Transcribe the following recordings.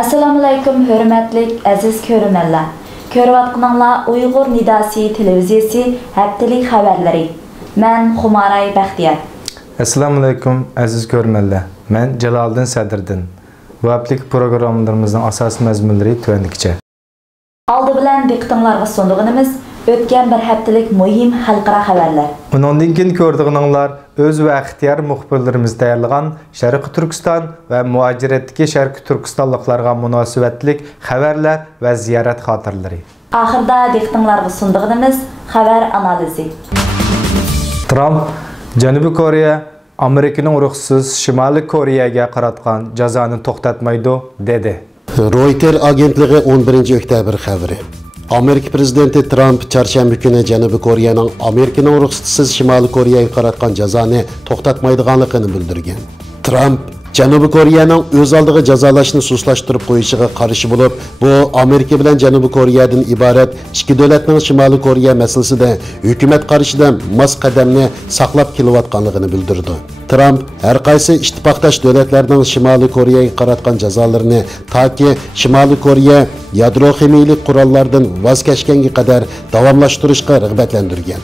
Assalamu alaykum, hörmətlik aziz görürmənlər. Görüvatqanlar Uyğur Nidasi televiziyası həftəlik xəbərləri. Mən Xumaray Bəxtiyar. Assalamu alaykum aziz görürmənlər. Mən Jalaliddin Sədirdin. Bu həftəlik proqramlarımızın əsas məzmunları tövəndikcə. Aldı bilən diqqətinizlərə sunduğumuz ötən bir həftəlik mühim xalqara xəbərlər. Bundan keyin gördüyünüzlər öz və ixtiyar müxbirlərimiz tayarlagan Şərqi Türkistan və muhaciratdagi Şərqi Türkistanlıqlarga münasibətlik xəbərlər və ziyaret xatirləri. Axırda diqqətinizlərə sunduğumuz xəbər analizi. Trump Janubiy Koreya Amerikanın ruxsuz Şimali Koreyaga qaratgan jazoni to'xtatmaydi dedi. Reuters agentligi 11 oktyabr xəbəri. Amerika prezidenti Trump çarşamba günü Janubiy Koreyanın Amerikanın ruxsatsız Şimali Koreyaga qaratgan jazoni to'xtatmaydiganligini bildirgan. Trump Janubiy Koreyanın öz aldığı cazalashni suslaştırıp qo'yishiga qarshi bo'lib, bu Amerika bilan Janubiy Koreyadan iborat ikki davlatning Shimoliy Koreya masalasida hukumat qarshida mos qadamni saqlab kelayotganligini bildirdi. Trump har qaysi ittifoqdosh davlatlarning Shimoliy Koreyaga qaratgan jazolarini toki Shimoliy Koreya yadro ximiyalik qurollardan voz kechganga qadar davomlashtirishga rag'batlantirgan.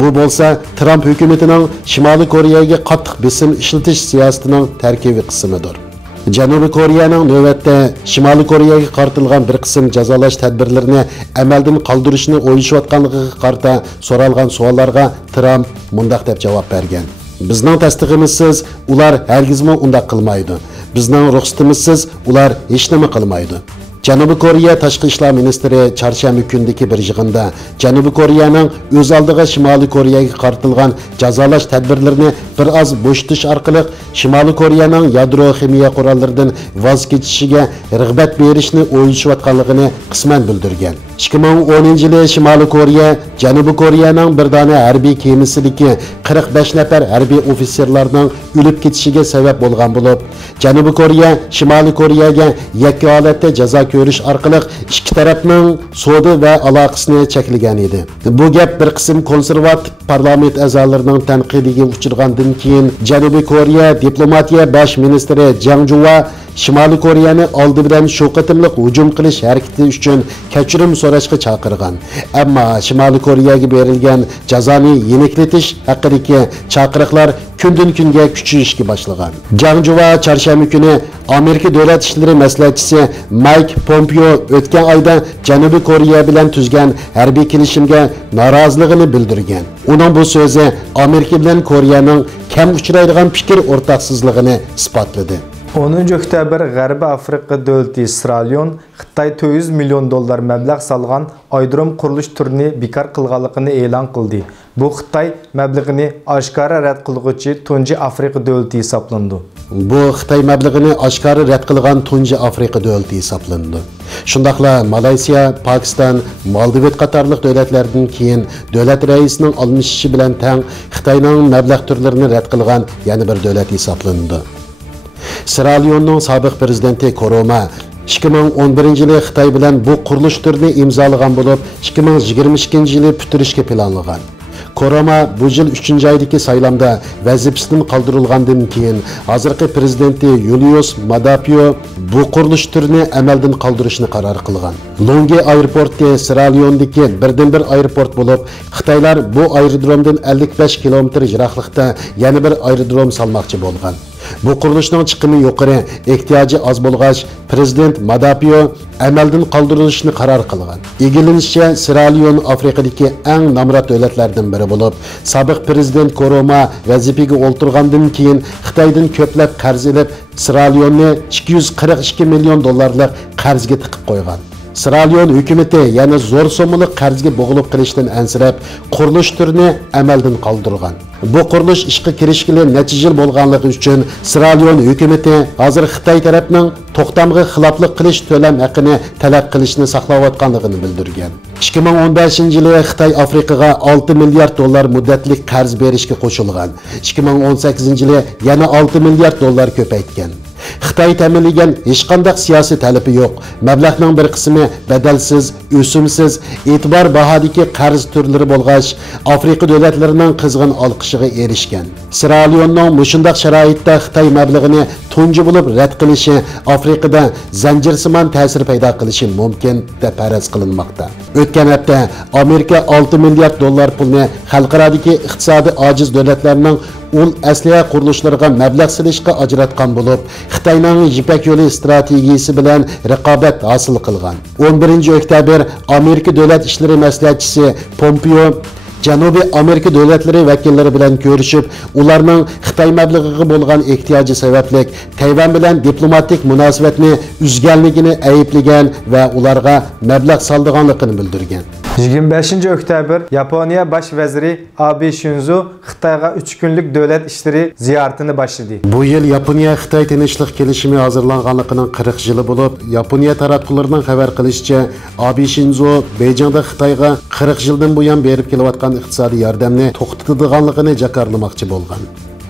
Bu bo'lsa Trump hukumatining Shimoliy Koreyaga qattiq besim ishlatish siyosatining tarkibiy qismidir. Janubiy Koreyaning navbatda Shimoliy Koreyaga qaratilgan bir qism jazolash tadbirlarini amaldan qoldirishni o'ylashayotganligiga qarata so'ralgan savollarga Trump mundaq deb javob bergan. Bizning tasdig'imizsiz ular hargizmi undaq qilmaydi. Bizning ruxsatimizsiz ular hech nima qilmaydi. Janubiy Koreya Tashqi ishlar ministri çarşamba kundagi bir yig'inda Janubiy Koreyaning o'z oldiga Shimoliy Koreyaga qaratilgan jazolash tadbirlarini bir oz bo'shitish orqali Shimoliy Koreyaning yadro ximiya qurollaridan voz kechishiga rag'bat berishni o'ylashayotganligini qisman bildirgan. 2010-yili Shimoliy Koreya Janubiy Koreyaning bir dona harbiy kemasidagi 45 nafar harbiy ofitserlarning o'lib ketishiga sabab bo'lgan bo'lib, Janubiy Koreya Shimoliy Koreyaga yakka holatda jazo ko'rish orqali ikki tarafning savdo va aloqasini cheklagan edi. Bu gap bir qism konservativ parlament a'zolarining tanqidiga uchragandan keyin Janubiy Koreya diplomatiya bosh ministri Jang Juwa Shimoliy Koreyani oldi bilan shu qatimliq hujum qilish harakati uchun kechirim so'rashga chaqirgan. Ammo Shimoliy Koreyaga berilgan jazoni yeniklatish haqidagi chaqiriqlar kundan kunga kuchayishga boshlagan. Jang Juwa çarşamba kuni Amerika davlat ishlari maslahatchisi Mike Pompeo o'tgan oyda Janubiy Koreya bilan tuzgan harbiy kelishimga noroziligini bildirgan. Uning bu so'zi Amerika bilan Koreyaning kam uchraydigan fikr o'rtaqsizligini isbotladi. 10 oktyabr G'arbiy Afrika davlati Sierra-Leone Xitoy 400 million dollar mablag' solgan aydirim qurilish turini bekor qilganligini e'lon qildi. Bu Xitoy mablag'ini oshkora rad qilguvchi tunji Afrika davlati hisoblandi. Bu Xitoy mablag'ini oshkora rad qilgan tunji Afrika davlati hisoblandi. Shundaqla Malayziya, Pokiston, Maldiv qatorliq davlatlardan keyin davlat raisining almashishi bilan teng Xitoyning mablag' turlarini rad qilgan yana bir davlat hisoblandi. Sierra-Leone'ning sobiq prezidenti Koroma 2011-yili Xitoy bilan bu qurilish turini imzolagan bo'lib, 2022-yili bitirishga planlagan. Koroma bu yil 3-oydagi saylamda vazifasidan qoldirilgandan keyin hozirgi prezidenti Julius Madapio bu qurilish turini amaldan qoldirishni qaror qilgan. Longi aeroporti Sierra-Leone'dagi birdan-bir aeroport bo'lib, Xitoylar bu aerodromdan 55 kilometr yiroqlikda yana bir aerodrom salmoqchi bo'lgan. Bu qurilishning chiqimi yuqori, ehtiyoji oz bo'lgach, prezident Madapio amaldan qoldirilishni qaror qilgan. Egilinishcha Sierra-Leone Afrikadagi eng nomrod davlatlardan biri bo'lib, sobiq prezident Koroma vazifaga o'ltirgandan keyin Xitoydan ko'plab qarz olib, Sierra-Leone'ni 242 million dollarlik qarzga tiqib qo'ygan. Sierra-Leone hukumati yana zo'r so'mli qarzga bo'g'ilib qilishdan ansirab, qurilish turini amaldan qoldirgan. Bu qurilish ishga kirishgili necha yil bo'lganligi uchun Sierra-Leone hukumati hozir Xitoy tarafining to'xtamga xiloflik qilish to'lam haqini talab qilishni saqlayotganligini bildirgan. 2015-yili Xitoy Afrikaga 6 milliard dollar muddatli qarz berishga qo'shilgan. 2018-yili yana 6 milliard dollar ko'paytgan. Xitoy ta'minlagan hech qanday siyosiy talabi yo'q. Mablag'ning bir qismi badalsiz, o'simsiz, e'tibor bahodagi qarz turlari bo'lg'ach, Afrika davlatlarining qizg'in olqishiga erishgan. Sierra Leonening mushundaq sharoitda Xitoy mablag'ini tunji bo'lib rad qilishi Afrikada zanjirsimon ta'sir paydo qilishi mumkin deb faraz qilinmoqda. O'tgan hafta Amerika 6 milliard dollar pulni xalqarodagi iqtisodiy ojiz davlatlarning ul asliya qurilishlariga mablag' silishga ajratgan bo'lib, Xitoyning Ipak yo'li strategiyasi bilan raqobat hosil qilgan. 11 oktyabr Amerika davlat ishlari maslahatchisi Pompeo Janubiy Amerika davlatlari vakillari bilan ko'rishib, ularning Xitoy mablag'iga bo'lgan ehtiyoji sababli Tayvan bilan diplomatik munosabatni uzganligini ayiblagan va ularga mablag' soldiganligini bildirgan. 25 oktyabr Yaponiya bosh vaziri Abe Shinzo Xitoyga 3 kunlik davlat ishlari ziyoratini boshladi. Bu yil Yaponiya Xitoy tinchlik kelishimi hozirlanganligining 40 yili bo'lib, Yaponiya tarafdorlarining xabar qilishicha, Abe Shinzo Beijingda Xitoyga 40 yildan buyon berib kelayotgan iqtisodiy yordamni to'xtatadiganligini jakarlamoqchi bo'lgan.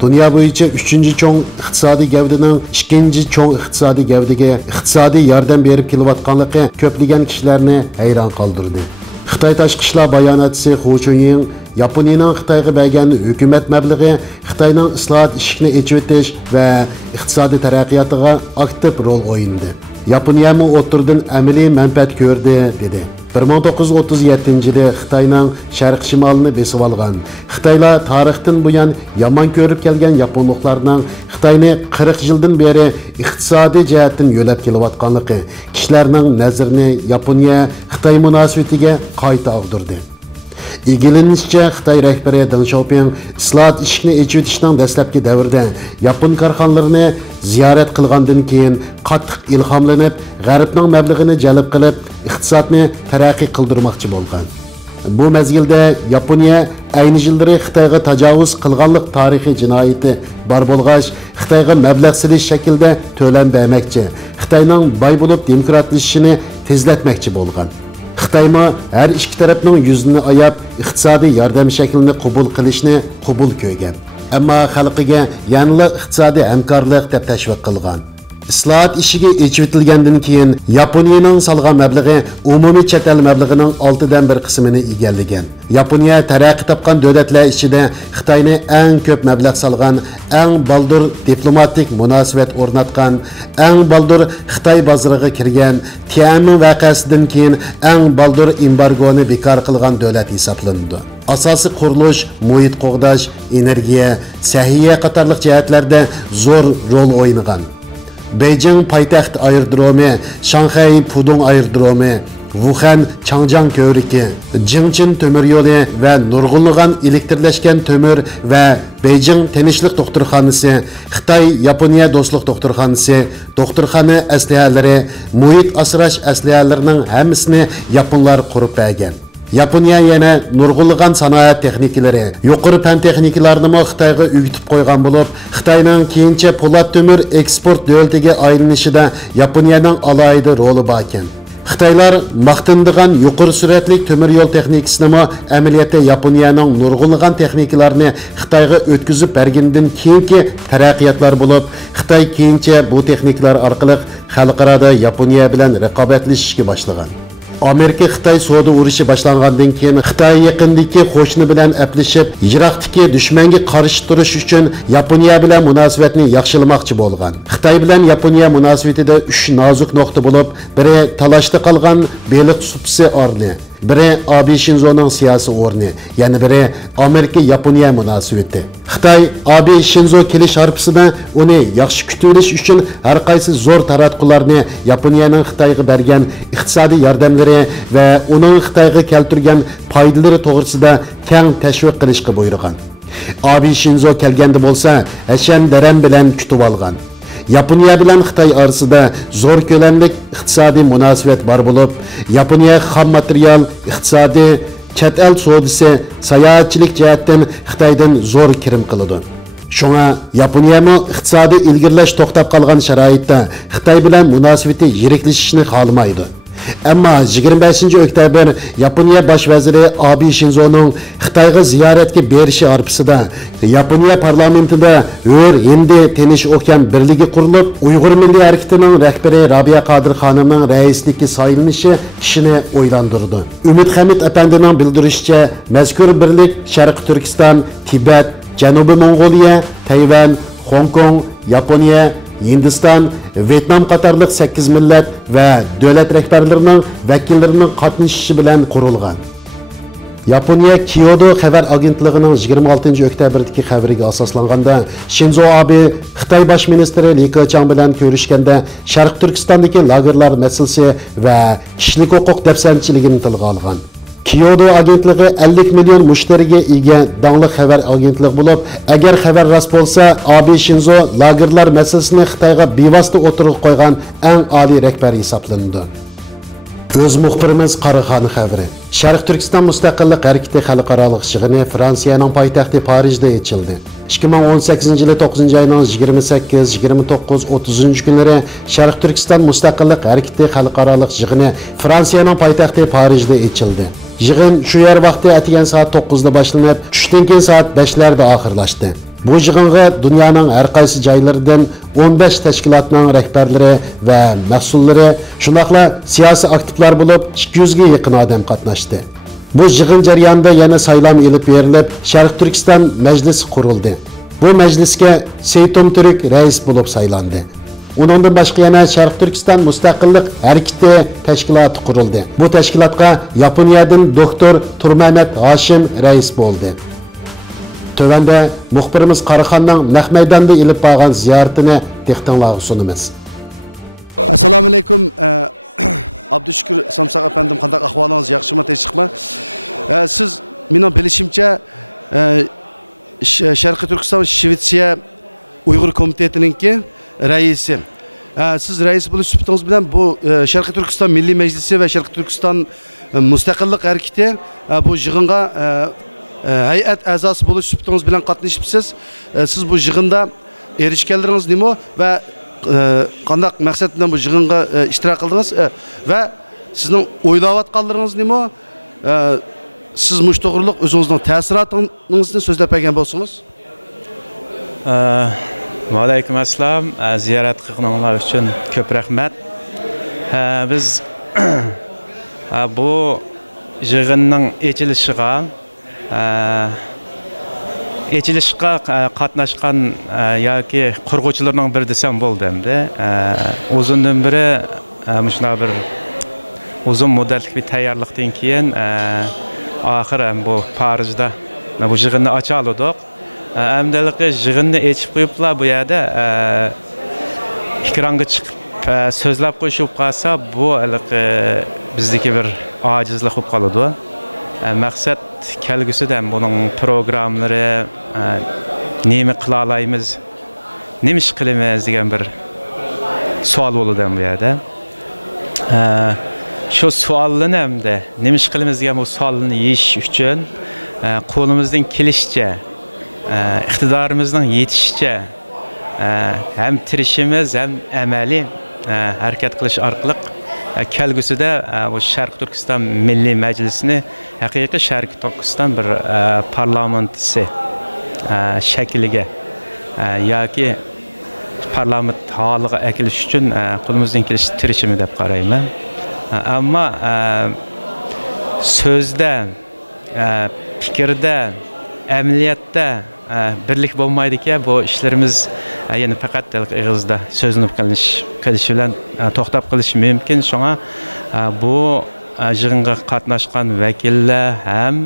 Dünya bo'yicha 3-cho'ng iqtisodiy gavdaning 2-cho'ng iqtisodiy gavdaga iqtisodiy yordam berib kelayotganligi ko'plagan kishilarni hayron qoldirdi. Xitoy tashqi ishlar bayonotchisi Hu Chunying Yaponiyaning Xitoyga bergan hukumat mablag'i Xitoyning islohot ishini echitish va iqtisodiy taraqqiyotiga aktiv rol o'ynadi. Yaponiya mu o'tirdan amaliy manfaat ko'rdi dedi. 1937-yilda Xitoyning sharq shimolini besib olgan. Xitoylar tarixdan buyon yomon ko'rib kelgan yaponliklarning Xitoyni 40 yildan beri iqtisodiy jihatdan yo'lab kelayotganligi kishilarning nazarini Yaponiya Xitoy munosabatiga qayta og'dirdi. İlgilinishicha, Xitoy rahbari Deng Xiaoping islohot ishini echitishning dastlabki davrida Yapon korxonalarini ziyorat qilgandan keyin qattiq ilhomlanib, G'arbning mablag'ini jalb qilib, iqtisodni taraqqiy qildirmoqchi bo'lgan. Bu mezgilda Yaponiya ayni yillari Xitoyga tajovuz qilganlik tarixiy jinoyati bor bo'lgach, Xitoyga mablag' silish shaklida to'lam bermoqchi, Xitoyning boy bo'lib demokratlashishini tezlatmoqchi bo'lgan. Xitoyma har ikki tarafning yuzini oyab, iqtisodiy yordam shaklini qabul qilishni qabul ko'rgan. Ammo xalqiga yangi iqtisodiy hamkorlik deb tashviq qilgan. Islohot ishiga echitilgandan keyin Yaponiyaning solgan mablag'i umumiy chet el mablag'ining 6dan 1 qismini egallagan. Yaponiya taraqqiy topgan davlatlar ichida Xitoyni eng ko'p mablag' solgan, eng baldur diplomatik munosabat o'rnatgan, eng baldur Xitoy bozoriga kirgan, Tiananmen voqeasidan keyin eng baldur embargoni bekor qilgan davlat hisoblanadi. Asosiy qurilish, muhit qo'g'dash, energiya, sahiya qatorliq jihatlarda zo'r rol o'ynagan. Beijing poytaxt aerodromi, Shanxay Pudong aerodromi, Wuhan Changjiang ko'riki, Jingchin temir yo'li va nurg'unlagan elektrlashgan temir va Beijing tinchlik doktorxonasi, Xitoy Yaponiya do'stlik doktorxonasi, doktorxona aslihalari, muhit asrash aslihalarining hammasini yaponlar qurib bergan. Yaponiya yana nurg'unlagan sanoat texnikalari, yuqori fan texnikalarini Xitoyga o'gitib qo'ygan bo'lib, Xitoyning keyincha po'lat temir eksport davlatiga aylanishida Yaponiyaning alohida roli bor ekan. Xitoylar maqtandigan yuqori sur'atli temir yo'l texnikasini amaliyotda Yaponiyaning nurg'unlagan texnikalarini Xitoyga o'tkazib bergandan keyingi taraqqiyotlar bo'lib, Xitoy keyincha bu texnikalar orqali xalqaro Yaponiya bilan raqobatlashishga boshlagan. Amerika Xitoy savdo urushi boshlangandan keyin Xitoy yaqindagi qo'shni bilan aplashib, yiroqdagi dushmanga qarshi turish uchun Yaponiya bilan munosabatni yaxshilamoqchi bo'lgan. Xitoy bilan Yaponiya munosabatida 3 nozik nuqta bo'lib, biri talashda qolgan beliq supsi o'rni, biri Abe Shinzoning siyosiy o'rni, yana biri Amerika-Yaponiya munosabati. Xitoy Abe Shinzo kelish harfisida uni yaxshi kutib olish uchun har qaysi zo'r taratqularni Yaponiyaning Xitoyga bergan iqtisodiy yordamlari va uning Xitoyga keltirgan foydalari to'g'risida keng tashviq qilishga buyurgan. Abe Shinzo kelganda bo'lsa, hasham daram bilan kutib olgan. Yaponiya bilan Xitoy orasida zo'r ko'lamli iqtisodiy munosabat bor bo'lib, Yaponiya xam material, iqtisodiy, chet el savdosi, sayohatchilik jihatdan Xitoydan zo'r kirim qiladi. Shunga Yaponiya mu iqtisodiy ilgirlash to'xtab qolgan sharoitda Xitoy bilan munosabati yiriklashishni xohlamaydi. Ammo 25 oktyabr Yaponiya bosh vaziri Abe Shinzoning Xitoyga ziyoratga berishi arpasida Yaponiya parlamentida Hindi Tinch okean birligi qurilib, Uyg'ur milliy harakatining rahbari Robiya Qodir xonimning raislikka saylanishi kishini o'ylantirdi. Umid Hamid apandining bildirishicha, mazkur birlik Sharq Turkiston, Tibet, Janubiy Mong'oliya, Tayvan, Hong Kong, Yaponiya, Hindiston, Vietnam qatorliq 8 millat va davlat rahbarlarining vakillarining qatnashishi bilan qurilgan. Yaponiya Kyoto xabar agentligining 26 oktyabrdagi xabariga asoslanganda Shinzo Abe Xitoy bosh ministri Li Keqiang bilan ko'rishganda Sharq Turkistondagi lagerlar masalasi va kishilik huquq dafsanchiligini tilga olgan. Kyoto agentligi 50 million mushtariga ega dangli xabar agentligi bo'lib, agar xabar rost bo'lsa, Abe Shinzo lagerlar masalasini Xitoyga bevosita o'tirib qo'ygan eng oliy rahbar hisoblanadi. Öz muxbirimiz Qarixon xabari. Sharq Turkiston mustaqillik harakati xalqaro yig'ini Fransiyaning poytaxti Parijda ochildi. 2018 yili 9 oyning 28, 29, 30 kunlari Sharq Turkiston mustaqillik harakati xalqaro yig'ini Fransiyaning poytaxti Parijda ochildi. Yig'in shu yer vaqti atigan soat 9 da boshlanib, tushdan keyin soat 5 larda oxirlashdi. Bu yig'inga dunyoning har qaysi joylaridan 15 tashkilotning rahbarlari va mas'ullari, shuningdek siyosiy aktivlar bo'lib 200 ga yaqin odam qatnashdi. Bu yig'in jarayonida yana saylam elib berilib, Sharq Turkiston majlisi qurildi. Bu majlisga Seytum Turk rais bo'lib saylandi. Undan boshqa yana Sharq Turkiston mustaqillik harakati tashkiloti qurildi. Bu tashkilotga Yaponiyadan doktor Turmamat Hashim rais bo'ldi. Tövəndə muxbirimiz Qarixonning naq maydonda ilib borgan ziyoratini diqqətinizə sunamiz. Assalomu alaykum. Abdushukur Samsaq apandim, qanday ahvolingiz, yaxshimi, tinchlikmi? Siz mening bilishimcha Sharq Turkiston Shvetsiya Uyg'ur komitetininki raisi. Siz rais bo'lish sifatingiz bilan bu Sharq Turkiston Milliy Majlisi va Sharq Turkiston Mustaqillik harakati bu yig'inga hay'at a'zosi bo'lish sifatingiz bilan qatnashibsiz. Siz bu yig'inda erishganlaringiz nima va qanday maqsad bilan bu yig'inga ishtirok qildingiz va sizning o'ylayotganlaringiz nima? Siz mush to'g'riliq o'zingizning ta'sirotingizni so'zlab bergan bo'lsangiz. Va alaykum assalom. Ziyorat qilganinglar uchun ko'p rahmat. Biz bu yig'inning echilishiga qatnashgan yoki qurg'uvchilarning biri desam bo'ldi endi. Uzundan biri shunday bir uzun muddatli bir tayyorlikdan keyin oxiri bu Parijda bu yig'inni ocha oldik. Amdaligi yig'inni echib qo'yiblar bu yerda ekranga chiqib so'zlab qo'yishib qolsa bu bizdagi bir ojizlik bo'lib qoladi. Maqsad kelgusida buning programmalari nima qila olamiz, nima ish qilamiz degan bir savol bo'ladi bu yerda. Shu savolni hamda nima ish qilamiz degan bu savolni yeyish uchun qo'limizdan kelishicha, iqtidorimizning yetishicha ham tirishimiz ham amaliy harakat qilish orqali kelgusida bu Sharq Turkiston Milliy Majlisini haqiqiy Sharq Turkiston bir parlamentisi shakliga yoki parlament holiga akilish uchun qo'limizdan kelish tirishimi deb qarayman. Ammo so'zda, fikrda, amaliyotda birlik bo'lmaydi ekan, bu ishlarimiz yana faqat og'izda so'zlanib qilish bilan to'xtab qilish mumkin. Shunga bu yig'inga qatnashgan vakillar ham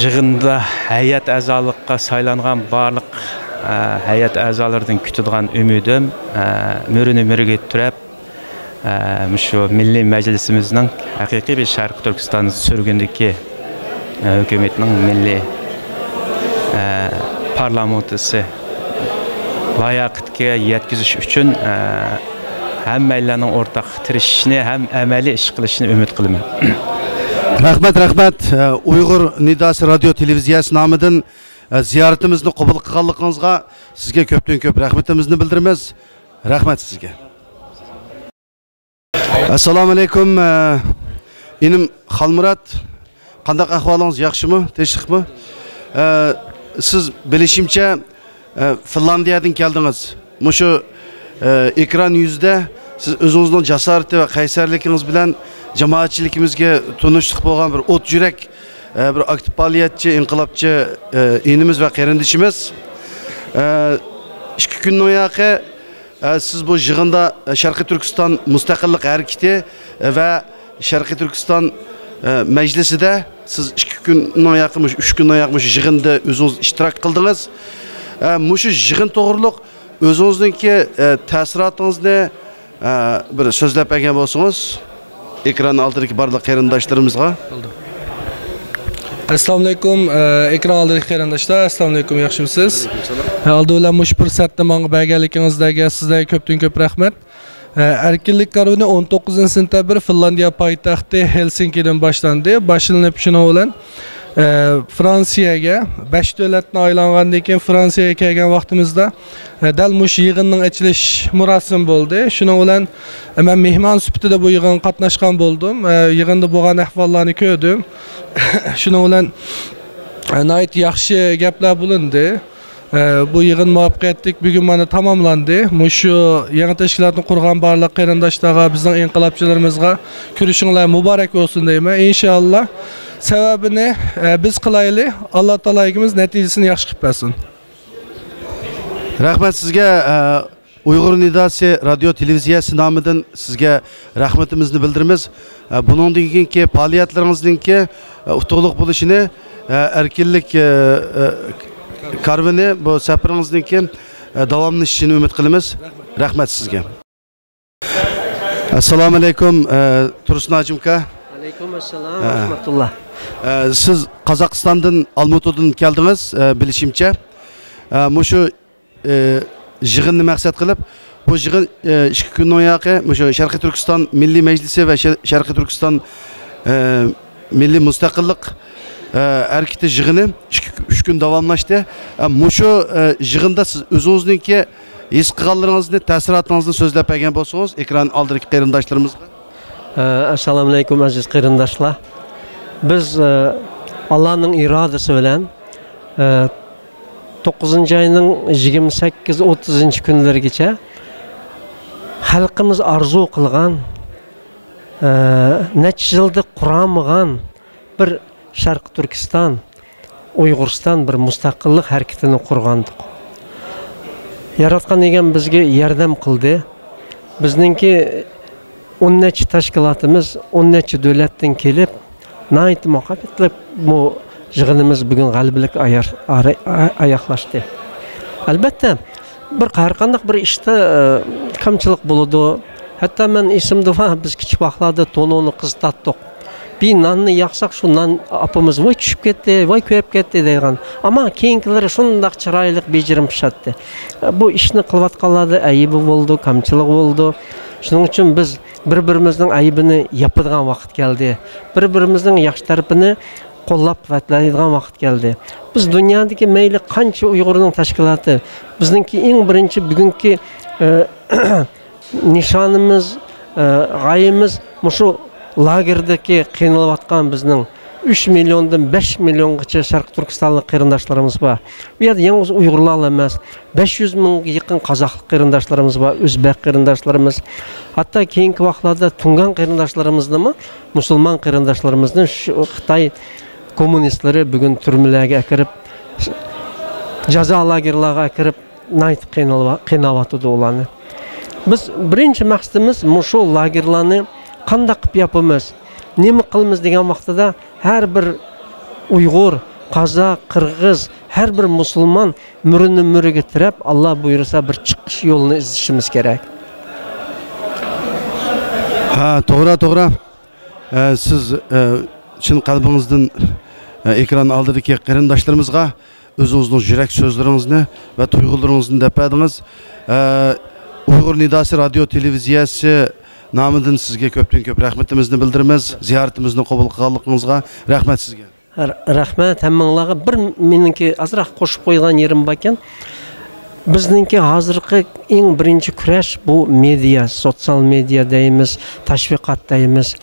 yig'inda hay'at a'zoliqqa saylangan barliq hay'at a'zolaridan kutadigan umidim mo'rini turib shu milliy majlisimizning haqiqiy bir Sharq Turkiston surgundagi hukumatning milliy parlamentisi layoqatga yetkazish uchun hammalarning o'rtaq tirishishini ham amaliy ish qilishini umid qilaman. Rahmat. Uyg'ur Nidosi radio televiziyasi nomidan ziyoratimizni qabul qilganligingizga sizga ko'pdan ko'p rahmatimizni bildiramiz. Rahmat sizga. Assalomu alaykum. Inim Xalmurat. Qanday ahvolingіз, yaxshimi? Tinchlikmi? Siz bilishimcha Finlandiyadan keldingiz. Mushu ekran yuzida siz o'zingizning jasorati va qaysarligingiz bilan jamoatchiligimizga tunishlik bo'lgan bir o't yurak, bir aktiv faoliyatchi, inqilobchi inimiz va qarindishimiz. 2 kundan yoqi siz bu yig'inda Sharqiy Turkiston mustaqillik harakati va Sharqiy Turkiston meclisida siz 2 kundan yoqi, 3 kundan yoqi yig'inda o'zingiz ishtirok qildingiz. Mushu yig'in to'g'riliq o'zingizningki ta'sirotingizni bir so'zlab bergan bo'lsangiz, ekran oldidagi barliq qarindoshlarimizga. Assalomu alaykum, ekran oldidagi qarindoshlar, assalomu alaykum, yaxshimisiz? Aldi bilan mush fursatni menga berganligingizga sizlarga ko'p rahmat. Erkinlik qarori 19-sentabr Finlandiya poytaxti Helsinkidan boshlandi. Boshlanib shuna bilan Fransiyaga 5 davlatni aylangandan keyin Fransiyaga kelgan vaqtimizda dal mush yig'inning ochilish murosimi bo'ldi. Shuning bilan men mehmon sifatida bu yig'inga qatnashgan bo'ldim. Yig'inda bo'lgan ahvollarni ko'rdim. Shuning bilan nihoyat yaxshi gaplar bo'lindi. Bu yig'in muvaffaqiyatli bugun mana tamomlandi. Mushu yangi tashkilotni qurgan barliq qarindoshlarga, bizning inqilobchilarimizga ko'rishinglar muborak bo'lsin deyman. Inshaalloh sababini biz qilaylik. Alloh taoloyimiz natijasini yaxshi qilib bersin. Rahmat sizga. Uyg'ur Nidosi radio televiziyasi nomidan sizga rahmatimizni bildiramiz. Buningdan keyingi faoliyatlaringizning utuqliq bo'lishini, erkinlik karvini bu safaringizning davomlashishini umid qilamiz. Rahmat sizga. Assalomu alaykum Tursun Hajimka. Alaykum assalom va rahmatulloh. Siz Qozog'istondan Almatodan keldingiz bilishimcha. Mushu yig'inni maqsad qilib, bu yig'in 2 kundan yoqi mushu Sharqiy Turkiston Milliy Majlisi va Sharqiy Turkiston Milliy Mustaqillik harakati yig'ini 3 kun davomlashdi. Mushu yig'inda siz o'zingizningki his qilganlaringizni, ta'sirotingizni so'zlab bergan bo'lsangiz, ekran oldidagi qarindoshlarimizga. Assalomu alaykum aziz qarindoshlar. Biz Allohning irodasi bilan 9-ayning 28-30 kunlarigacha xalqimiz arzu qilgan, necha yilda quramagan bir Sharqiy Turkiston, Uyg'uriston bir mustaqillik harakatini qurgandik. Yaratgan ekan bizga yordam qildi. Bizningki 10 necha tashkilotimiz 10 necha davlatdan kelib, nihoyat muhabbatli bu yig'inimiz bugun g'alabalik oyoqlashdi. Albatta bir qanday bir ishda kamchilik bo'ladi. Hatto men esimda va biz kichik vaqtlarda tononi qiztatdik. Bir nonni yaqsak shu non apamiz voy tushib ketdi, voy ko'yib ketdi degan. Ammo keyingilar shunday chiroyli bejirim pishadi. Bu ishni qilayotganlarda aybi bo'ldi, kamchilik bo'ldi. Shuning uchun biz bir-birimizning aybini yapadigan vaqt keldi. Bir-birimizning yaxshi tarafini qo'llab-quvvatlaydigan vaqt keldi. Biz dunyodagi mayli qancha Uyg'urning tashkiloti, bizningki eng birinchi bugungi nishonimiz, g'oyamiz mushu lagerdagi qiynalayotgan bizning 3 milliondan 5 milliongacha Sharqiy Turkistonlik qarindoshlarimiz bor. Bu yerda yalnız Uyg'urlar emas, 500 mingga yaqin qozoqlik qarindoshlarimiz bor, o'zbek qarindoshlarimiz. Hatto keyingi vaqtlarda tungan qarindoshlarimizni, musulmon qarindoshlarimizni Xitoy kommunistlari bugun turmalarga akirib, jazo lagerlariga akirib, nihoyat qiynayotdi ularni. Biz birinchi maqsadimiz shu lagerlarni qanday qilib yapamiz, nima qilamiz degan vaqtida har bir Uyg'ur, Qozoq, Qirg'iz, har bir musulmon muriga tirab, Alloh buyursa bir chiqish yo'lini izlashimiz kerak. Ha, to'g'ri. Siz chin qalbingizdan ekran oldidagi qarindoshlarimizga o'zingizning yurak so'zlaringizni va tuyg'ularingizni deb berdingiz. Uyg'ur Nidosi radio televiziyasi nomidan sizga ko'p rahmatimizni bildiramiz. Ziyoratimizni qabul qilganligingizga rahmat sizga. Rahmat hammanglarga. Bir meniki azroq qo'shib qo'ygan yerim bor ekan. Bizningki hozirgi eng birinchi kurash bu media, sotsial media deymiz, tashviqot deymiz.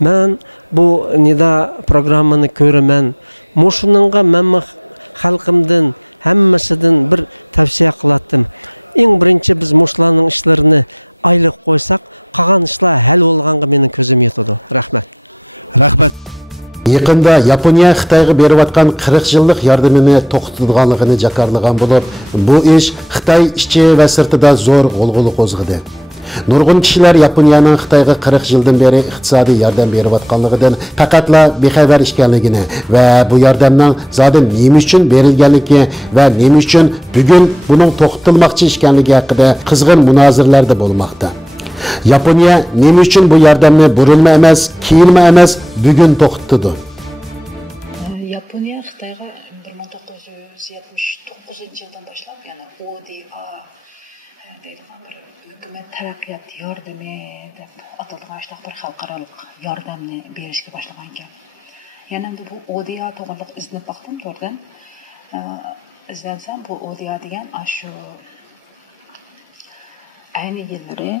Men bu nida programmani ko'raman. Mushuningga men xalqimdan hammasidan bir tavsiya qiladim. Eng birinchi biz mushlarning ishlarini ayliq qo'ysak, qolgan ishlar hal bo'lganga mening ko'zim yetadi. Rahmat. Rahmat. Yaqında Yaponiya Xitoyga berayotgan 40 yillik yordamini to'xtatganligini jakarlagan bo'lib, bu ish Xitoy ichi va sirtida zo'r g'ulg'ula qo'zg'adi. Nurg'un kishilar Yaponiyaning Xitoyga 40 yildan beri iqtisodiy yordam berayotganligidan faqatla bexabar ekanligini va bu yordamning zodi nima uchun berilganligi va nima uchun bugun buning to'xtatilmoqchi ekanligi haqida qizg'in munozaralarda bo'lmoqda. Yaponiya nima uchun bu yordamni burilma emas, keyinma emas, bugun to'xtatdi? Yaponiya Xitoyga 1979-yildan boshlab, ya'ni ODA deydigan bir hukumat taraqqiyot yordami deb atalgan bir xalqaro yordamni berishga boshlagan ekan. Yana bu ODA to'g'riliq izlab baqdim to'g'ridan. Izlansam bu ODA degan shu ayni yillari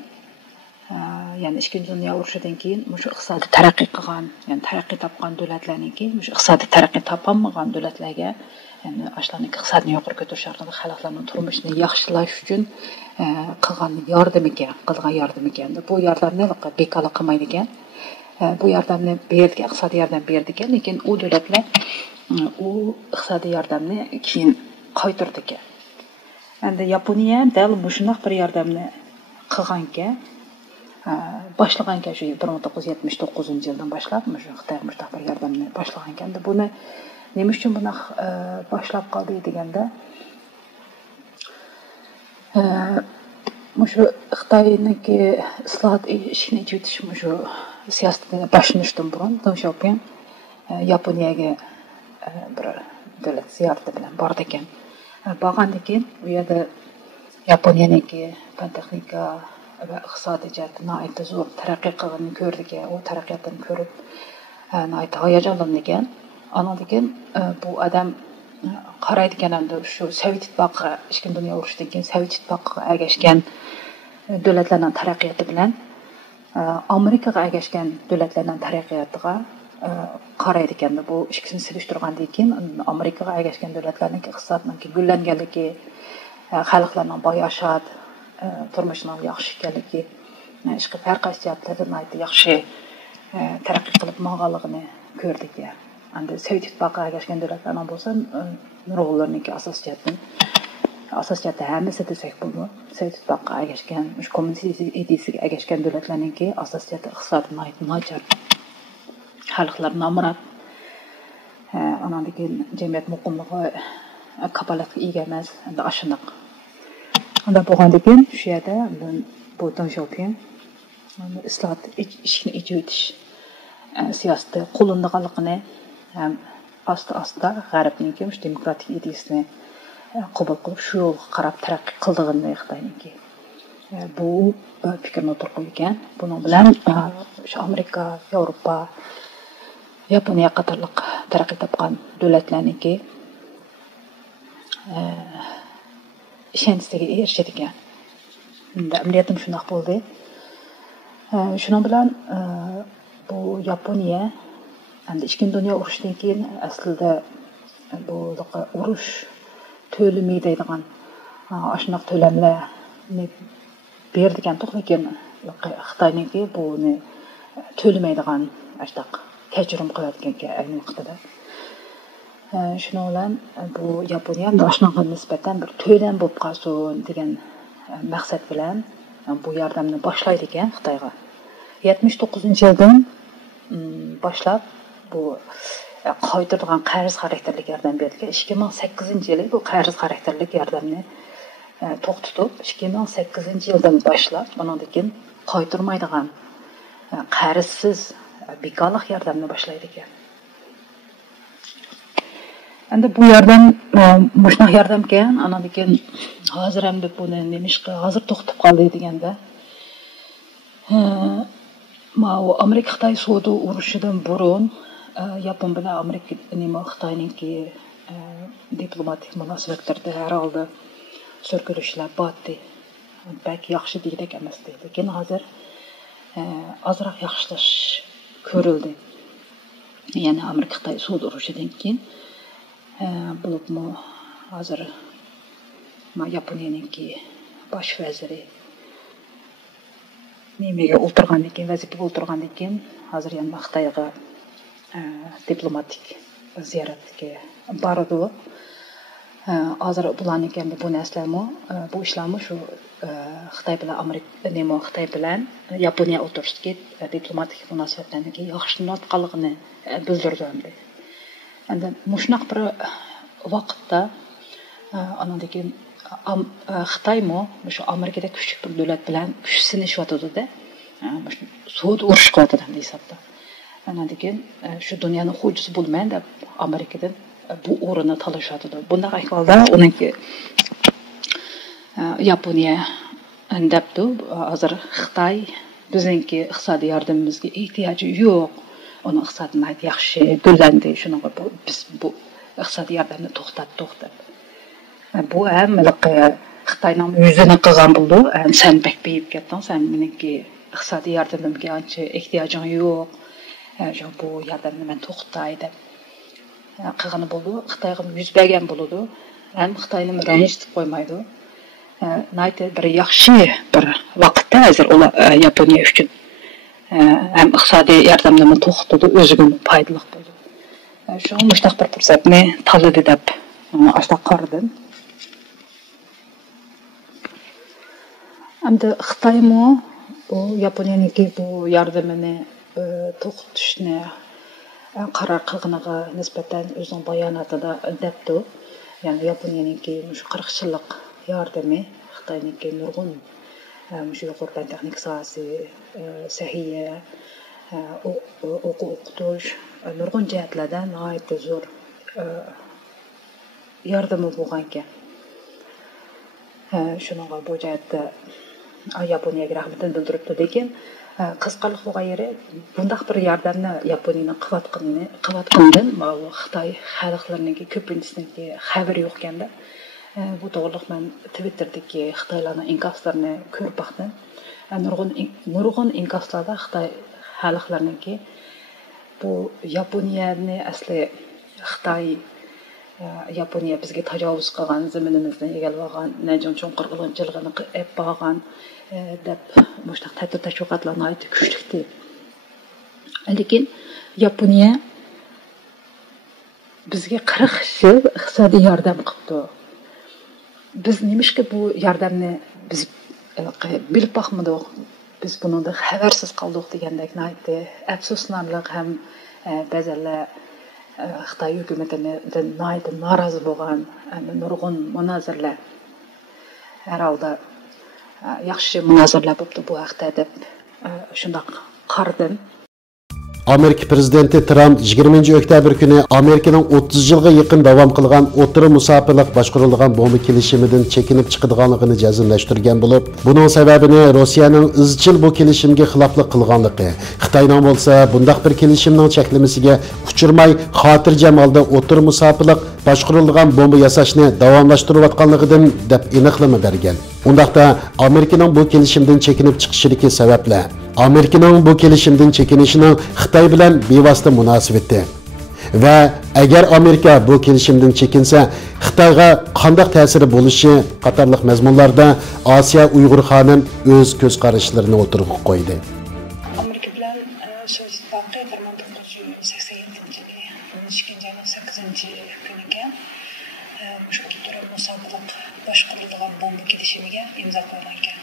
yani Ikkinchi dunyo urushidan keyin shu iqtisodiy taraqqiy qilgan, ya'ni taraqqiy topgan davlatlarning keyin shu iqtisodiy taraqqiy topolmagan davlatlarga, ya'ni ashlarning iqtisodni yuqori ko'tarish orqali xalqlarning turmushini yaxshilash uchun qilgan yordamiga, bu yordamni bekorga qilmaydigan, bu yordamni bergan, iqtisodiy yordam berdigan, lekin u davlatlar u iqtisodiy yordamni keyin qaytardi ekan. Endi Yaponiya dal shunday bir yordamni qilgan ekan. Başlagan ekan shu 1979-yildan boshlab shu Xitoy mustaqil yordamni boshlagan ekan. Buni nima uchun buni boshlab qoldi deganda, shu Xitoyniki islohot ishini chutish shu siyosatni boshlanishdan burun Deng Xiaoping Yaponiyaga bir davlat ziyorati bilan bordi ekan. Borgandan keyin bu yerda Yaponiyaniki fan texnika ve iqtisodiy jihatdan ayta zo'r taraqqiy qilganini ko'rdik. U taraqqiyotni ko'rib ayta hayajonlangan. Ondan keyin bu odam qaraydigan hamda shu Sovet ittifoqi, Ikkinchi dunyo urushidan keyin Sovet ittifoqiga ergashgan davlatlarning taraqqiyoti bilan Amerikaga ergashgan davlatlarning taraqqiyotiga qaraydigan. Bu ikkisini solishtirgandan keyin Amerikaga ergashgan davlatlarning iqtisodining gullanganligi, xalqlarning boy yashab turmushining yaxshi ekanligi, ishqi faqat jihatlardan yaxshi taraqqiy qilib ma'lumotlarni ko'rdik ya. Endi Sovet ittifoqiga ergashgan davlatlarning bo'lsa, nurg'unlarniki asosiyatda hammasi desak bo'ladi. Sovet ittifoqiga ergashgan, shu kommunist ideyasiga ergashgan davlatlarniki asosiyatda iqtisodiy nachar. Xalqlar nomrod, andan keyin jamiyat muqimligi kapolatga ega emas, endi ashunaq. Unda bo'lgandan keyin shu yerda bu Deng Xiaoping islohot ishini ijroetish siyosati qo'llanganligini ham asta g'arbniki shu demokratik ideyasini qabul qilib shu yo'lga qarab taraqqiy qildig'ini Xitoyniki. Bu fikrni o'tirib qo'ygan. Buning bilan shu Amerika, Yevropa, Yaponiya qatorliq taraqqiy topgan davlatlarniki ishonchga erishadigan. Endi amaliyatim shunday bo'ldi. Shuning bilan bu Yaponiya endi Ikkinchi dunyo urushidan keyin aslida bu urush to'limi deydigan ashunaq to'lamlarni berdigan, lekin Xitoyniki buni to'lamaydigan ashtaq kechirim qilayotgan ayni vaqtida. Shuning bilan bu Yaponiya ashunga nisbatan bir to'lam bo'lib qolsin degan maqsad bilan bu yordamni boshlaydi ekan Xitoyga. 79-yildan boshlab bu qaytirgan qarz xarakterli yordam berdi. 2008-yili bu qarz xarakterli yordamni to'xtatib, 2008-yildan boshlab undan keyin qaytirmaydigan qarzsiz bekorlik yordamni boshlaydi ekan. Endi bu yordam shunaqa yordam ekan, undan keyin hozir ham deb buni nemishqa hozir to'xtatib qoldi deganda, u Amerika Xitoy savdo urushidan burun Yapon bilan Amerika Xitoyniki diplomatik munosabatlarda har holda sürgülüşler batdı. Belki yaxşı degidek emasdi. Lekin hozir azroq yaxshilash ko'rildi. Ya'ni Amerika Xitoy sud urushidan keyin bo'libmi hozir Yaponiyaningki bosh vaziri nimaga o'tirgandan keyin, vazifaga o'tirgandan keyin hozir yana Xitoyga diplomatik ziyoratga bordi. Hozir bularning bu narsalarmi, bu ishlarmi shu Xitoy bilan Xitoy bilan Yaponiya o'rtasidagi diplomatik munosabatlarning yaxshilanayotganligini bildirdi. Endi mushunaq bir vaqtda andan keyin Xitoymi shu Amerikada kuchli bir davlat bilan kuch sinashyotdi-da. Sud urushyotdi hisobda. Andan keyin shu dunyoning xo'jasi bo'lmaydi deb Amerikadan bu o'rinni talashyotdi. Bunday ahvolda uningki Yaponiya debdi, hozir Xitoy bizningki iqtisodiy yordamimizga ehtiyoji yo'q. Uning iqtisodiyoti yaxshi gullandi. Shuning biz bu iqtisodiy yordamni to'xtatdik. Bu ham Xitoyning yuzini qilgandi. Sen bek beyib ketding, sen meniki iqtisodiy yordamimga ancha ehtiyojim yo'q. Shu bu yordamni to'xtatay deb qilgani bo'ldi. Xitoyga yuz bergan bo'ldi. Ham Xitoyni ranjitib qo'ymaydi. Nayte bir yaxshi bir vaqtda hozir ular Yaponiya uchun ham iqtisodiy yordamni to'xtatdi, o'ziga foydali bo'ldi. Shu mushtaq bir fursatni tanladi deb ashta qaradim. Endi Xitoymi bu Yaponiyaniki bu yordamini to'xtatishni qaror qilganiga nisbatan o'zining bayonotida debdi. Ya'ni Yaponiyaniki shu 40 yillik yordami Xitoyniki nurg'un shu yuqori texnik sohasi, sahiya, o'qitish, nurg'un jihatlarda nihoyat zo'r yordami bo'lgan ekan. Shuningga bu jihatda Yaponiyaga rahmatini bildiribdi, lekin qisqalik bo'lgan yeri bunday bir yordamni Yaponiyaning qilayotganidan Xitoy xalqlarining ko'pincha xabar yo'q ekanda. Bu to'g'riliq men Twitter'dagi Xitoylarning inkaslarini ko'rib baxtim. Nurg'un inkaslarda Xitoy xalqlarining bu Yaponiyani asli Xitoy Yaponiya bizga tajovuz qilgan, zaminimizni egallab olgan, Najjon cho'nqir qilganchiligini qilib bo'lgan deb mushtaq ta'tir tashviqotlarni aytib kuchlikdi. Lekin Yaponiya bizga 40 yil iqtisodiy yordam qildi. Biz nimishki bu yordamni biz bilib baxmadik. Biz bundan xabarsiz qoldik degandek aytdi. Afsuslanarli ham ba'zanlar Xitoy hukumatidan norozi bo'lgan nurg'un munozirlar herhalde yaxshi munozirlar bo'lib bu haqda deb shundoq qaradim. Amerika prezidenti Trump 20 oktyabr kuni Amerikaning 30 yilga yaqin davom qilgan o'tiri musofirlik boshqarilgan bomba kelishimidan chekinib chiqadiganligini jazmlashtirgan bo'lib, buning sababini Rossiyaning izchil bu kelishimga xiloflik qilganligi, Xitoyning bo'lsa bundaq bir kelishimning cheklamasiga uchirmay xotirjam holda o'tiri musofirlik boshqarilgan bomba yasashni davomlashtirayotganligidan deb aniqlama bergan. Undaqda Amerikaning bu kelishimdan chekinib chiqishidagi sabablar Amerikaning bu kelishimdan chekinishining Xitoy bilan bevosita munosabati va agar Amerika bu kelishimdan chekinsa, Xitoyga qanday ta'siri bo'lishi qatorliq mazmunlarda Osiyo Uyg'ur xonim o'z ko'z qarashlarini o'tirib qo'ydi. Amerika bilan Sovet Ittifoqi 1987-yil 12-8-kuniga shu o'rtaroq musobaqa boshqarilgan bomba kelishimiga imzo qo'ygan ekan.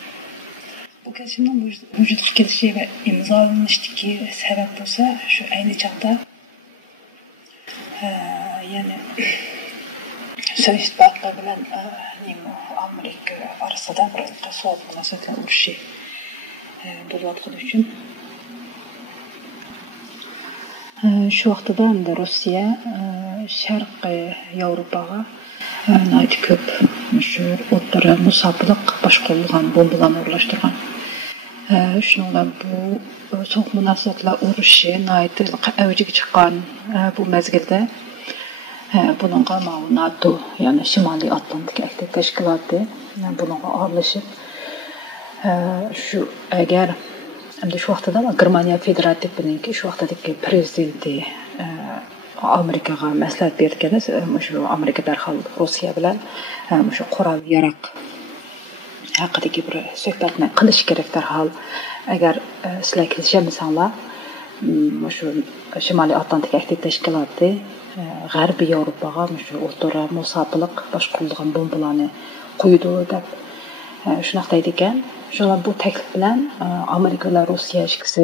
Bu kelishimning vujudga kelishi va imzolanishdagi sabab bo'lsa, shu ayni chog'da ya'ni Sovet Ittifoqi bilan Amerika orasida bir sovuq munosabatlar urushi bo'layotgani uchun shu vaqtda Rossiya Sharqiy Yevropaga ko'p shu o'rtaroq musobaqa boshqarilgan bombalarni o'rlashtirgan. Shu bu sovuq munosabatlar urushi avjiga chiqqan bu mezgilda Bununla NATO, yani Şimali Atlantik Aktiv Teşkilatı, bununla aralashib şu eğer endi şu vaqtda Germaniya Federativninki şu vaqtdagi prezidenti Amerikaga maslahat berganda, shu Amerika darhol Rossiya bilan shu qurol yaraq haqidagi bir suhbatni qilish kerak darhol. Agar sizlar kelishmasanglar, shu Şimali Atlantik Aktiv Teşkilatı G'arbiy Yevropaga shu o'rta musofirlik boshqarilgan bombalarni qo'ydi deb shunaqa deydi ekan. Shundan bu taklif bilan Amerika va Rossiya ikkisi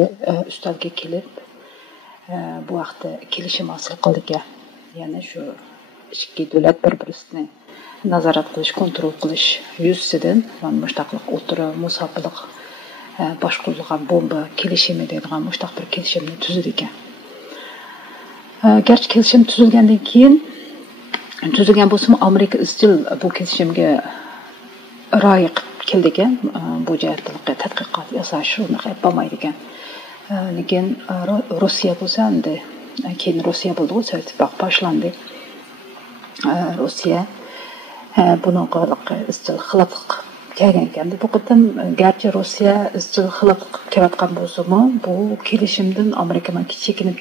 ustalga kelib bu vaqtda kelishim hosil qildi ekan. Ya'ni shu ikki davlat bir-birini nazorat qilish, kontrol qilish yuzasidan mushtaqlik o'rta musofirlik boshqarilgan bomba kelishimi deydigan mushtaq bir kelishimni tuzdi ekan. Gerçi kelishim tuzilgandan keyin tuzilgan bo'lsa Amerika izchil bu kelishimga rioya keldi ekan. Bu jihatda tadqiqot yasash unaqa bo'lmaydi ekan. Lekin Rossiya bo'lsa endi keyin Rossiya bo'ldi, Sovet Ittifoqi boshlandi. Rossiya bunaqa izchil xiloflik kelgan ekan. Bu qatam garchi Rossiya izchil xiloflik qilayotgan bo'lsa-mu, bu kelishimdan Amerikaning chekinib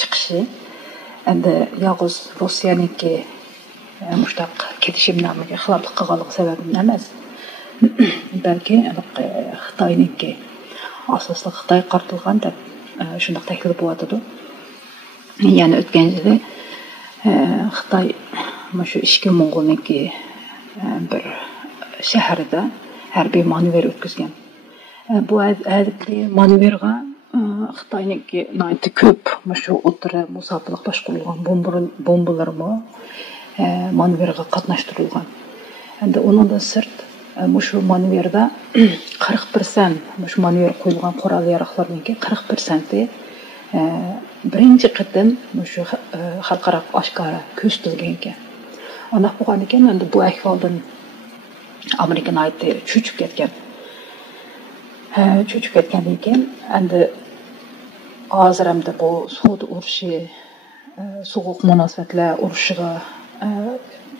chiqishi endi yolg'iz Rossiyaniki mushtaq kelishimlarga xiloflik qilganlik sababi emas. Balki Xitoyniki asosli Xitoy qartilgan deb shunday taklif bo'yatdi. Ya'ni o'tgan yili Xitoy shu ishki Mo'ng'ulniki bir shaharida harbiy manevr o'tkazgan. Bu harbiy manevrga Xitoyniki nihoyatda ko'p shu o'rta musofirlik boshqarilgan bombalarmi manevrga qatnashtirilgan. Endi undan sirt shu manevrda 40% shu manevr qo'yilgan qurol yaraqlarniki 40% birinchi qatim shu xalqaro oshkora ko'rsatilgan ekan. Unaqa bo'lgan ekan, endi bu ahvoldan Amerika nihoyatda cho'chib ketgan. Cho'chib ketgandan keyin endi hozir ham bu savdo urushi, sovuq munosabatlar urushiga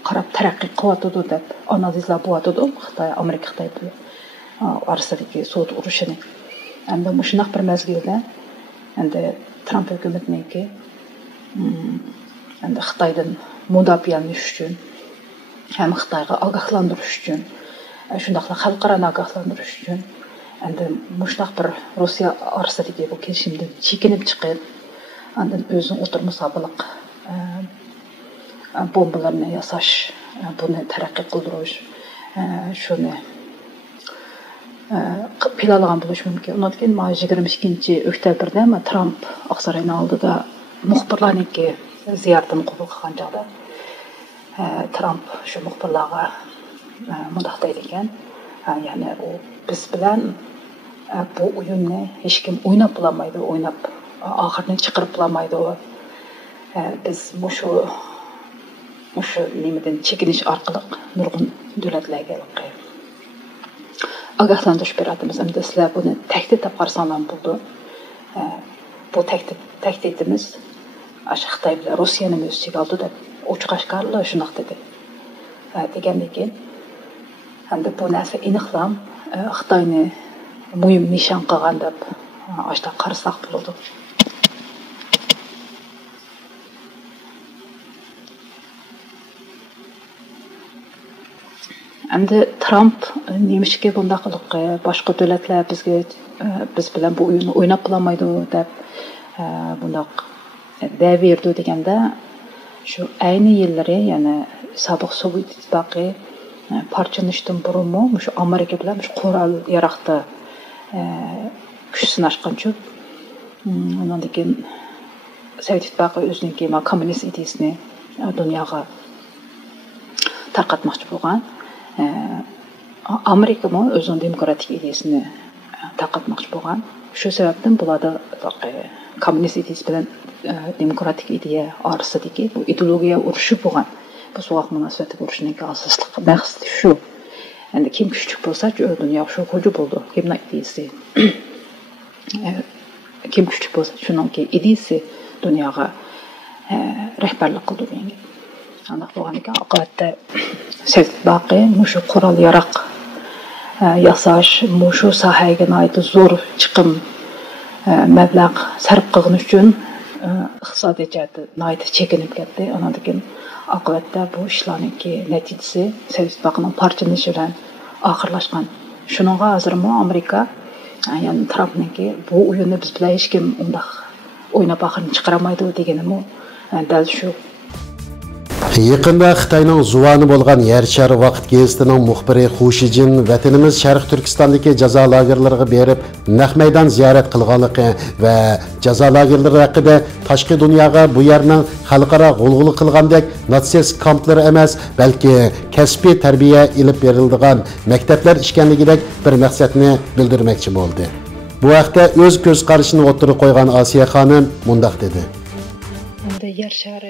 qarab taraqqiy qilyotdi deb analizlar bo'lyotdi. Xitoy, Amerika Xitoy orasidagi savdo urushini. Endi shunaqa bir mezgilda endi Trump hukumatiniki endi Xitoydan mudofialanish uchun ham Xitoyga ogohlantirish uchun, shundaqla xalqaro ogohlantirish uchun endi shunaqa bir Rossiya orasidagi bu kelishimdan chekinib chiqib, endi o'zini o'tir musobaqalik bombalarni yasash, buni taraqqiy qildirish, shuni planlagan bo'lishi mumkin. Undan keyin 22-oktyabrda Trump Oqsaroyning oldida muxbirlarniki ziyoratini qabul qilgan chog'da Trump shu muxbirlarga mundaq deydi ekan, ya'ni u biz bilan bu o'yinni hech kim o'ynab bo'lmaydi, o'ynab oxirini chiqarib bo'lmaydi. Biz shu nimadan chekinish orqali nurg'un davlatlarga ogohlantirish beradimiz. Endi sizlar buni tahdid deb qarasanglar bo'ldi. Bu tahdidimiz Xitoy bilan Rossiyani o'z ichiga oldi deb ochiq-oshkorlar shunaqa dedi. Degandan keyin endi bu narsa aniqlam Xitoyni muhim nishon qilgan deb ashta qarasak bo'ladi. Endi Trump nemishga bunday qilib boshqa davlatlar biz bilan bu o'yinni o'ynab qolmaydi deb bunday daverdi deganda shu ayni yillari, ya'ni sobiq Sovet Ittifoqi parchalanishdan burunmi shu Amerika bilan shu qurol yaraqda kuch sinashgancha undan keyin Sovet Ittifoqi o'zining kommunist ideyasini dunyoga tarqatmoqchi bo'lgan. Amerika o'zining demokratik ideyasini tarqatmoqchi bo'lgan. Shu sababdan bularda kommunist ideyasi bilan demokratik ideya orasidagi bu ideologiya urushi bo'lgan. Bu sovuq munosabat urushining asosli maqsadi shu. Endi kim kuchli bo'lsa, dunyo shu xo'ja bo'ldi. Kimning ideyasi kim kuchli bo'lsa, shuningki ideyasi dunyoga rahbarlik qildi. Андaq болған екен, ақыратта Совет бақы мұшу құрал ярақ ясаш, мұшу сахайға айты зор чықым мәбләғ сәріп қылғын үшін iqtisodiy jihatdan chekinib ketdi. Anadagi oqibatda bu ishlarning natijasi Sovet ittifoqining parchalanishi bilan oxirlashgan. Shuningga hozirmi Amerika, ya'ni Trampning bu o'yinni biz bilan hech kim undaq o'ynab oxirini chiqaramaydi deganimi dal shu. Yaqında Xitoyning zuvani bo'lgan Yershar vaqt gazetining muxbiri Xushijin vatanimiz Sharq Turkistondagi jazo lagerlariga berib, naq maydon ziyorat qilganligi va jazo lagerlari haqida tashqi dunyoga bu yerning xalqaro g'ulg'uli qilgandek natsist kamplari emas, balki kasbiy tarbiya ilib beriladigan maktablar ekanligidek bir maqsadni bildirmoqchi bo'ldi. Bu haqda o'z ko'z qarashini o'tirib qo'ygan Asiya xonim mundaq dedi. Yershar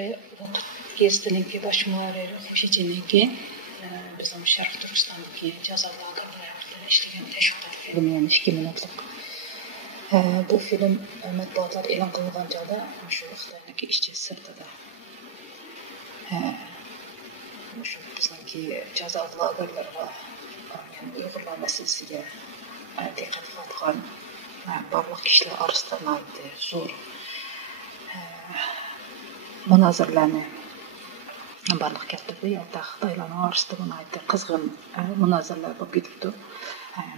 Gezdininki baş muharriri Xo'shijininki bizim Sharq Turkistondagi jazo lagerlarida ishlagan tashkilot filmi ishlangan. Bu film matbuotlar e'lon qilingan joyda shu Xitoydagi ishchi sirtida shu bizniki jazo lagerlari yani Uyg'urlar masalasiga diqqat qilgan ba'zi kishilar orasida zo'r munozaralarni barliq keltirdi. Xitoylar orasida qizg'in munozaralar bo'lib ketibdi.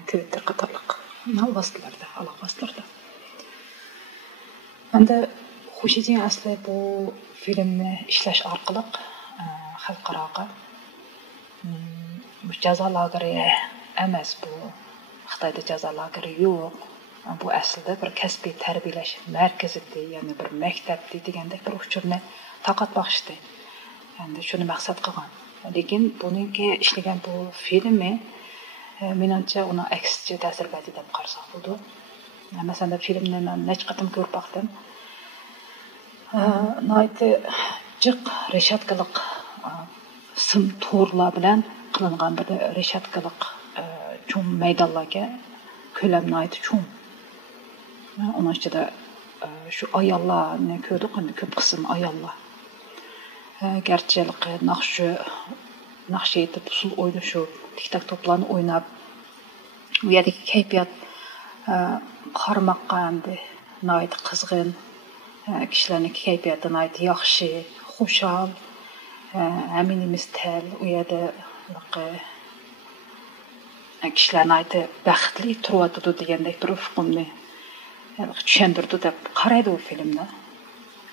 Twitter qatorliq vositalarda. Endi Xo'shijin asli bu filmni ishlash orqali xalqaro jazo lageri emas bu. Xitoyda jazo lageri yo'q. Bu aslida bir kasbiy tarbiyalash markazi yani bir maktab degandek bir uchurni taqatmoqchi. Yani shuni maqsad qilgan. Lekin buningga ishlagan bu filmi menimcha uni aksicha ta'sir berdi deb qarasak bo'ladi. Masalan, filmni men necha qatim ko'rib boqdim. Noyte jiq reshatkaliq sim to'rlar bilan qilingan bir reshatkaliq cho'ng maydonlarga ko'lam noyte cho'ng. Onun ichida shu ayollarni ko'rdik, ko'p qism ayollar. Gerçeklik naqsh etib usul o'ynashi, tiktak to'plarni o'ynab, u yerdagi kayfiyat qarmoqqa noyt qizg'in, kishilarning kayfiyati noyt yaxshi, xushal, aminimiz tal, u yerda kishilar noyt baxtli turadi degandek turib fikrni tushuntirdi deb qaraydi u filmni.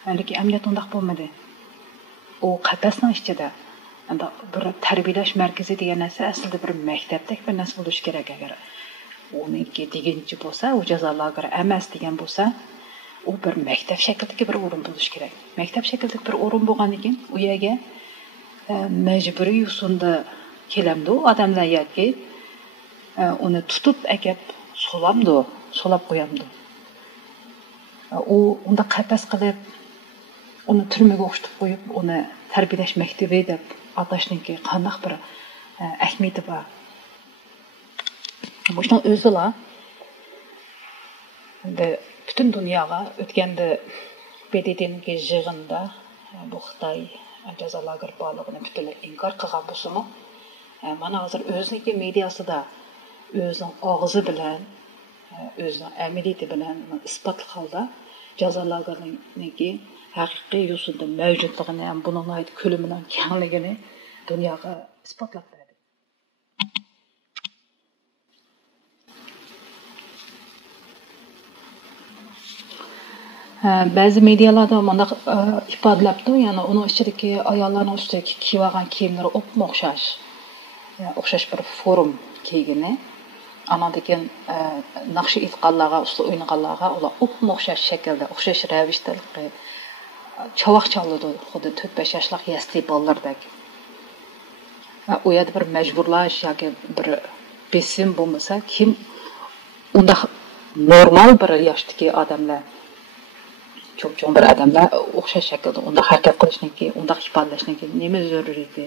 Balki amaliyot undaq bo'lmadi. O qatnashning ichida bir tarbiyalash markazi degan narsa aslida bir maktabdek bir narsa bo'lishi kerak agar uniki deganicha bo'lsa, u jazo lageri emas degan bo'lsa, u bir maktab shaklidagi bir o'rin bo'lishi kerak. Maktab shaklidagi bir o'rin bo'lgandan keyin u yerga majburiy usulda kelamdi odamlar yoki uni tutib akab solab qo'yamdi. U unda qatnas qilib uni turmaga o'xshatib qo'yib, uni tarbiyalash maktabi deb atashninki qanday bir ahamiyati bor. O'shdan o'zila butun dunyoga o'tganda BDTning yig'inida bu Xitoy jazo lageri borligini butunlay inkor qilgan bo'lsa-mu, mana hozir o'ziniki mediasida o'zining og'zi bilan, o'zining amaliyati bilan isbotli holda jazo lagerining haqiqiy yuzida mavjudligini ham buni aytib ko'limidan kamligini dunyoga isbotlab ba'zi medialarda bunda ifodalabdi, ya'ni uning ichidagi ayollarning ustidagi kiyib olgan kiyimlari o'xshash bir forum kiygini ana degan naqsh etganlarga, usta o'ynaganlarga ular o'xshash shaklda, o'xshash ravishda çavaq çalındı, xuddi 4-5 yaşlıq yasli bolalardek. O yerda bir məcburlaş yoki bir besim bo'lmasa, kim unda normal bir yoshdagi odamlar, cho'q bir odamlar o'xshash shaklda unda harakat qilishniki, unda ifodlashniki nima zaruriydi?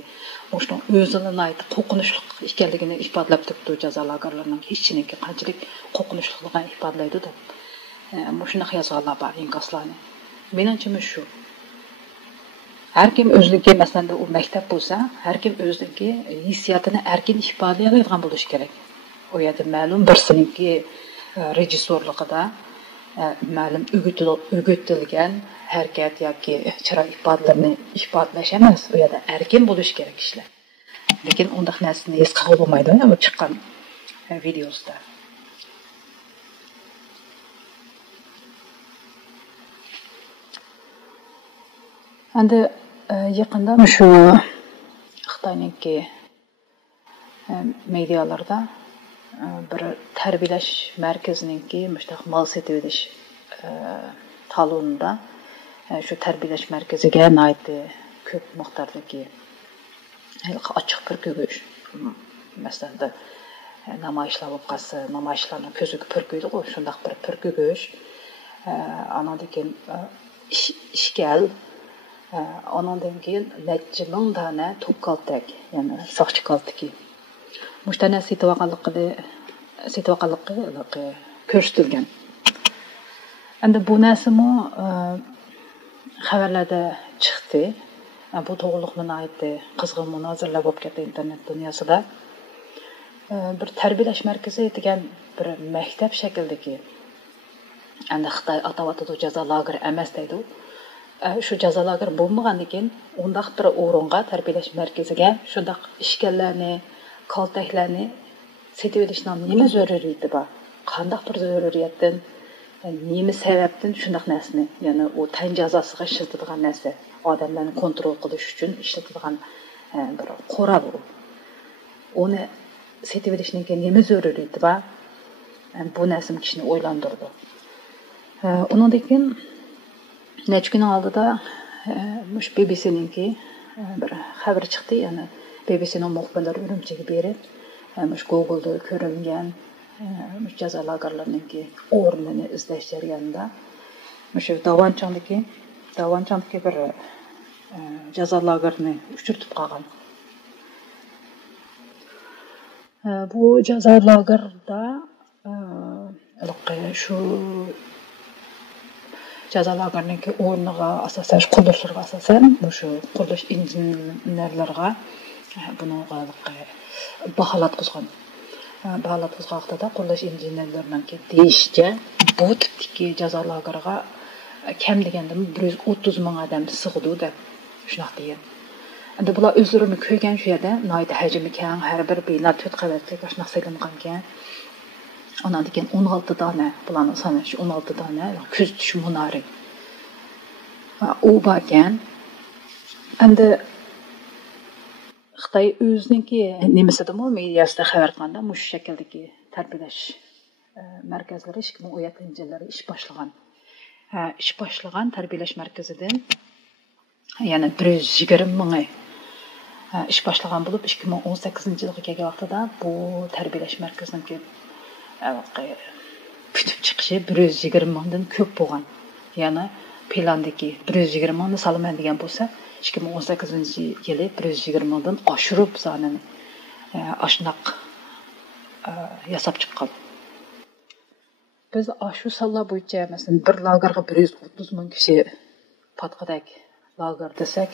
O'shda o'zini aytib qo'rqinchli ekanligini ifodlab turibdi jazo lagerlarining hech nima qanchalik qo'rqinchliligini ifodalaydi. Shunaqa yozganlar bor inkaslarni. Menimcha shu. Her kim özünki mesela o mektep olsa, her kim özünki hissiyatını erkin ifadeleyen buluş gerek. O ya da malum bir sınıfki rejisörlükada malum ügütülgen hareket yoki chiroy ifodalarini ifodalash emas, erkin buluş gerek işler. Lekin undaq narsani his qilib bo'lmaydi bu chiqqan videosida. Endi yaqinda shu Xitoyniki medialarda bir tarbiyalash markazininki mushtaq mal setib edish talonida shu tarbiyalash markaziga naytdi ko'p miqdordagi açıq pürkügüş. Mesela namayışlar olub qalsa, namayışlarning ko'ziga pürküydü o, şundaq bir pürkügüş. Anadan keyin işgal, anadan keyin necha ming dana to'q qaltak, ya'ni soqchi qaltaki. Mushtana sitvoqaligi ko'rsatilgan. Endi bu narsami xabarlarda chiqdi. Bu to'g'riliqni aytdi, qizg'in munozaralar bo'lib ketdi internet dunyosida. Bir tarbiyalash markazi degan bir maktab shaklidagi. Endi Xitoy atavotdi jazo lageri emas deydi. Shu jazo lageri bo'lmagandan keyin undaq bir o'ringa tarbiyalash markaziga shundaq ishkallarni, kaltaklarni setib edishning nima zaruriyati bor? Qandaq bir zaruriyatdan, nima sababdan shundaq narsani, ya'ni o tan jazosiga ishlatilgan narsa, odamlarni kontrol qilish uchun ishlatilgan bir qurol. Uni setib edishning nima zaruriyati bor? Bu narsani kishini o'ylantirdi. Undan keyin necha kun oldida mush BBC'ninki bir xabar chiqdi, ya'ni BBC'ning muxbirlari Urumchiga berib, mush Google'da ko'ringan mush jazo lagerlarininki o'rnini izlash jarayonida mush Davonchandagi bir jazo lagerini uchirtib qolgan. Bu jazo lagerda shu jazo lagerininki o'rniga asosan qurilishlarga asosan shu qurilish injenerlarga bunga baholab qo'ygan. Baholab qo'yganda qurilish injenerlarining deyishicha bu tipdagi jazo lageriga kam deganda 130 ming odam sig'ildi shunaqa degan. Endi bular o'zlarini ko'rgan shu yerda noyat hajmi keng har bir bino 4 qavatli shunaqa sekin qolgan. Ondan keyin 16 dona bularning soni 16 dona kuzatish munori. U bo'lgan. Endi Xitoy o'ziniki nimasidami mediasida xabar qilganda mush shakldagi tarbiyalash markazlari 2017-yillarda ish boshlagan. Ish boshlagan tarbiyalash markazidan yana 120 ming ish boshlagan bo'lib 2018-yilga kelgan vaqtida bu tarbiyalash markazining бүтүп чыгышы 120 мыңдан көп болгон. Яна пlandagi 120 мыңны салман деген болса, 2018-жылы 120 мыңдан ашырып санын ашнак ясап чыккан. Biz aшу салла боюнча маsalan bir лагерга 130 миң киши паткадак лагер десек,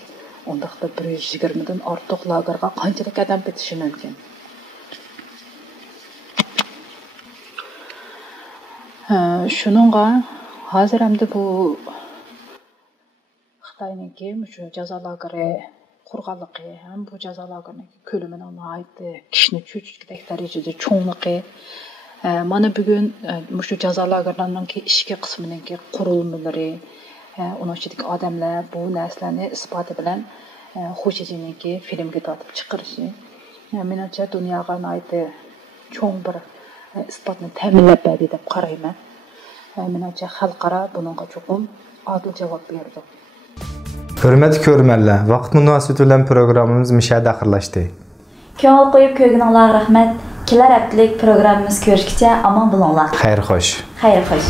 онда 120 мыңдан артык лагерга канчалык адам кетиши мүмкүн? Şununla hazır hem de bu Xitay'nınki şu jazo lageri qurganlıqı hem bu jazo lagerinin kölümünün aitdi kishini cho'chitgidek darajada cho'ngliqi. Mana bugun şu jazo lagerlarininki ishki qismininki qurilmalari, uning ichidagi odamlar bu narsalarni isboti bilan Xo'jayininki filmga tortib chiqarishi, menimcha dunyoga aitdi cho'ng bir isbotni ta'minlab berdi deb qarayman. Menimcha xalqaro bunga cho'qim odil javob berdi. Hürmetli görmənlər, vaqt münasibəti bilan proqramımız müşahidə axırlaşdı. Köngül qoyub köygünüzlərə rəhmət. Kelər həftəlik proqramımız görüşkəcə aman bulunlar. Xeyir xoş. Xeyir xoş.